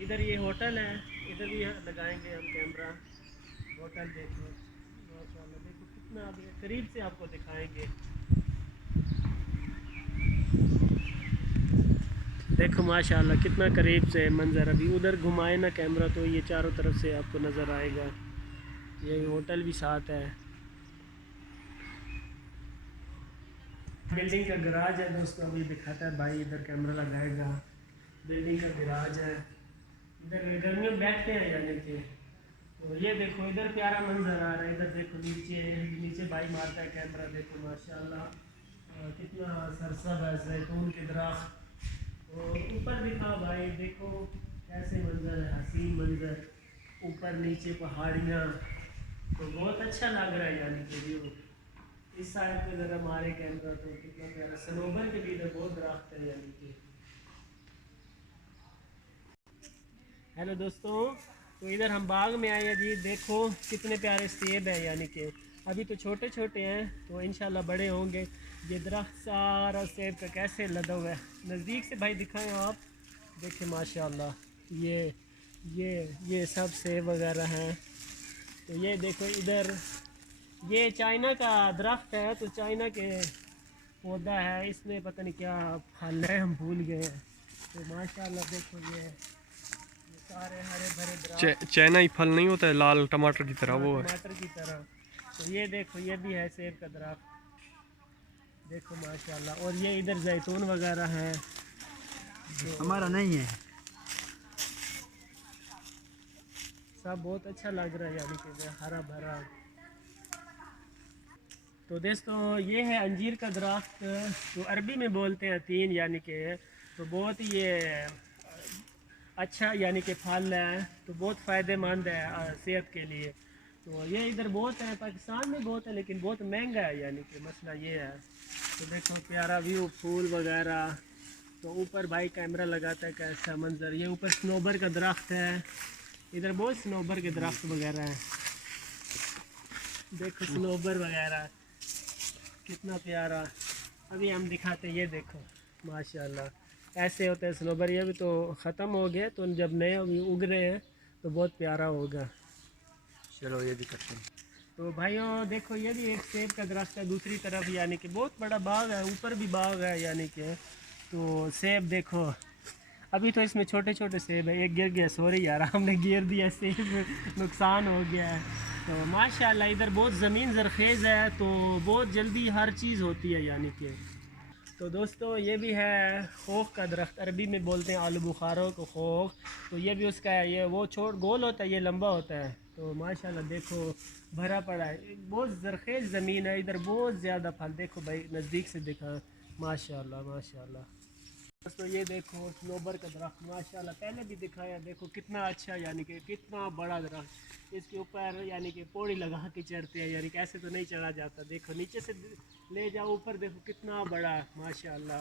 ادھر یہ ہوٹل ہے، ادھر بھی لگائیں گے ہم کیمرہ. ہوٹل دیکھو ماشاء اللہ، دیکھو کتنا ابھی قریب سے آپ کو دکھائیں گے. دیکھو ماشاء اللہ کتنا قریب سے منظر. ابھی ادھر گھمائے نا کیمرہ تو یہ چاروں طرف سے آپ کو نظر آئے گا. یہ ہوٹل بھی ساتھ ہے. بلڈنگ کا گراج ہے دوستوں، ابھی دکھاتا ہے بھائی. ادھر کیمرہ لگائے گا. بلڈنگ کا گراج ہے. ادھر گرمیوں میں بیٹھتے ہیں یعنی کہ. تو یہ دیکھو ادھر پیارا منظر آ رہا ہے. ادھر دیکھو نیچے بھائی مارتا ہے کیمرہ. دیکھو ماشاء اللہ کتنا سرسبز ہے، زیتون کے درخت. اور اوپر دکھا بھائی، دیکھو کیسے منظر ہے، حسین منظر. اوپر نیچے پہاڑیاں، تو بہت اچھا لگ رہا ہے یعنی کہ ویو. اس سائڈ پہ ذرا ہمارے کیمرہ تو کتنا پیارا. صنوبر کے بھی ادھر بہت درخت ہے یعنی کہ. ہیلو دوستوں، تو ادھر ہم باغ میں آئے ہیں جی. دیکھو کتنے پیارے سیب ہیں یعنی کہ. ابھی تو چھوٹے چھوٹے ہیں، تو انشاءاللہ بڑے ہوں گے. یہ درخت سارا سیب کا کیسے لدا ہوا ہے. نزدیک سے بھائی دکھائیں آپ. دیکھیں ماشاءاللہ یہ سب سیب وغیرہ ہیں. تو یہ دیکھو ادھر یہ چائنا کا درخت ہے. تو چائنا کے پودا ہے، اس میں پتہ نہیں کیا پھل ہے، ہم بھول گئے ہیں. تو ماشاءاللہ دیکھو یہ سارے ہرے بھرے درخت. چائنائی پھل نہیں ہوتا ہے لال ٹماٹر کی طرح، وہ ہے. ٹماٹر کی طرح. تو یہ دیکھو یہ بھی ہے سیب کا درخت. دیکھو ماشاءاللہ. اور یہ ادھر زیتون وغیرہ ہیں. ہمارا نہیں ہے. سب بہت اچھا لگ رہا ہے یعنی کہ ہرا بھرا. تو دوستوں یہ ہے انجیر کا درخت. تو عربی میں بولتے ہیں تین یعنی کہ. تو بہت ہی یہ اچھا یعنی کہ پھل ہے. تو بہت فائدہ مند ہے صحت کے لیے. تو یہ ادھر بہت ہے، پاکستان میں بہت ہے، لیکن بہت مہنگا ہے یعنی کہ مسئلہ یہ ہے. تو دیکھو پیارا ویو، پھول وغیرہ. تو اوپر بھائی کیمرہ لگاتا ہے کیسا منظر. یہ اوپر صنوبر کا درخت ہے. ادھر بہت صنوبر کے درخت وغیرہ ہیں. دیکھو صنوبر وغیرہ کتنا پیارا. ابھی ہم دکھاتے ہیں. یہ دیکھو ماشاءاللہ ایسے ہوتے ہیں صنوبر. یہ بھی تو ختم ہو گیا، تو جب نئے اگ رہے ہیں تو بہت پیارا ہوگا. چلو یہ بھی کرتے ہیں. تو بھائیوں دیکھو یہ بھی ایک سیب کا درخت ہے دوسری طرف یعنی کہ. بہت بڑا باغ ہے، اوپر بھی باغ ہے یعنی کہ. تو سیب دیکھو ابھی تو اس میں چھوٹے چھوٹے سیب ہیں. ایک گر گیا، سوری یار ہم نے گیر دیا سیب، نقصان ہو گیا ہے. تو ماشاءاللہ ادھر بہت زمین زرخیز ہے، تو بہت جلدی ہر چیز ہوتی ہے یعنی کہ. تو دوستو یہ بھی ہے خوخ کا درخت. عربی میں بولتے ہیں آلو بخاروں کو خوخ. تو یہ بھی اس کا ہے. یہ وہ گول ہوتا ہے، یہ لمبا ہوتا ہے. تو ماشاءاللہ دیکھو بھرا پڑا ہے. بہت زرخیز زمین ہے ادھر، بہت زیادہ پھل. دیکھو بھائی نزدیک سے دکھا. ماشاءاللہ ماشاءاللہ. دوستو یہ دیکھو صنوبر کا درخت. ماشاءاللہ پہلے بھی دکھایا. دیکھو کتنا اچھا یعنی کہ کتنا بڑا درخت. اس کے اوپر یعنی کہ پوڑی لگا کے چڑھتے ہیں یعنی کہ ایسے تو نہیں چڑھا جاتا. دیکھو نیچے سے لے جاؤ اوپر، دیکھو کتنا بڑا ماشاءاللہ.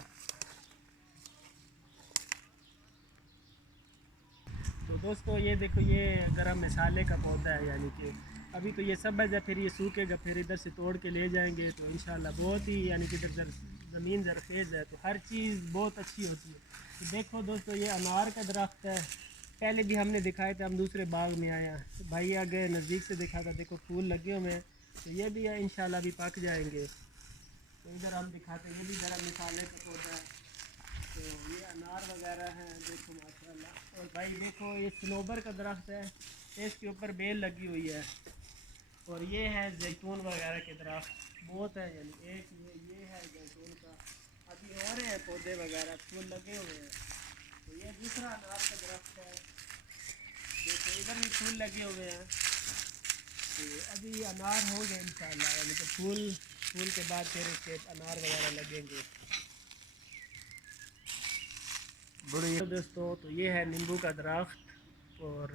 تو دوستو یہ دیکھو یہ گرم مسالے کا پودا ہے یعنی کہ. ابھی تو یہ سبز ہے، پھر یہ سوکھے گا، پھر ادھر سے توڑ کے لے جائیں گے. تو انشاءاللہ بہت ہی یعنی کہ ادھر زمین زرخیز ہے، تو ہر چیز بہت اچھی ہوتی ہے. تو دیکھو دوستو یہ انار کا درخت ہے. پہلے بھی ہم نے دکھائے تھے، ہم دوسرے باغ میں آئے ہیں. بھائی آگے نزدیک سے دکھا تھا. دیکھو پھول لگے ہوئے ہیں. تو یہ بھی ہے انشاءاللہ ابھی پک جائیں گے. تو ادھر ہم دکھاتے ہیں. یہ بھی گرم مسالے کا پودا ہے. تو یہ انار وغیرہ ہیں. دیکھو ماشاءاللہ. اور بھائی دیکھو یہ صنوبر کا درخت ہے. اس کے اوپر بیل لگی ہوئی ہے. اور یہ ہے زیتون وغیرہ کے درخت. بہت ہے یعنی ایک یہ ہے زیتون کا. ابھی ہو رہے ہیں پودے وغیرہ، پھول لگے ہوئے ہیں. تو یہ دوسرا انار کا درخت ہے. دیکھو ادھر بھی پھول لگے ہوئے ہیں. تو ابھی انار ہوں گے انشاءاللہ یعنی کہ پھول کے بعد پھر اس کے انار وغیرہ لگیں گے. دوستو تو یہ ہے نیمبو کا درخت. اور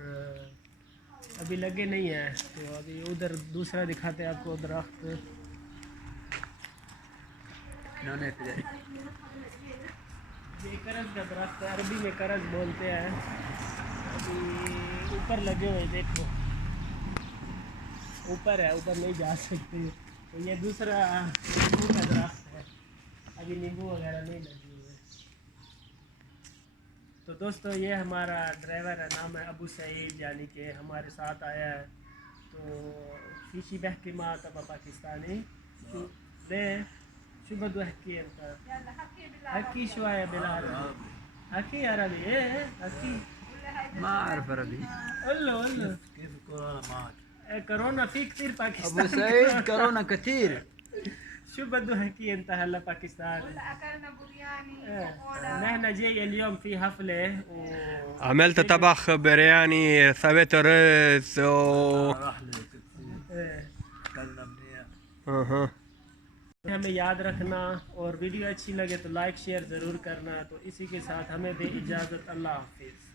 ابھی لگے نہیں ہیں. تو ابھی ادھر دوسرا دکھاتے ہیں آپ کو درخت. یہ کرز کا درخت ہے. عربی میں کرز بولتے ہیں. ابھی اوپر لگے ہوئے دیکھو اوپر ہے، اوپر نہیں جا سکتے. تو یہ دوسرا نیمبو کا درخت ہے. ابھی نیمبو وغیرہ نہیں لگے ہوئے. تو دوستو یہ ہمارا ڈرائیور ہے، نام ہے ابو سعید، یعنی کہ ہمارے ساتھ آیا ہے. تو فيشي بحكي مع تبع باكستاني شو بده يحكي انت؟ يلا حكي بالعربي. حكي شوية بالعربي. حكي عربي. ايه حكي. ما أعرف عربي. قول له كيف الكورونا معك؟ كورونا في كثير أبو باكستان. سعيد كورونا كثير. شو بده يحكي انت هلا باكستان؟ ولا اكلنا برياني إيه. وكولا. نحن جاي اليوم في حفلة عملت طبخ برياني، سويت رز إيه. اها. ہمیں یاد رکھنا، اور ویڈیو اچھی لگے تو لائک شیئر ضرور کرنا. تو اسی کے ساتھ ہمیں دے اجازت، اللہ حافظ.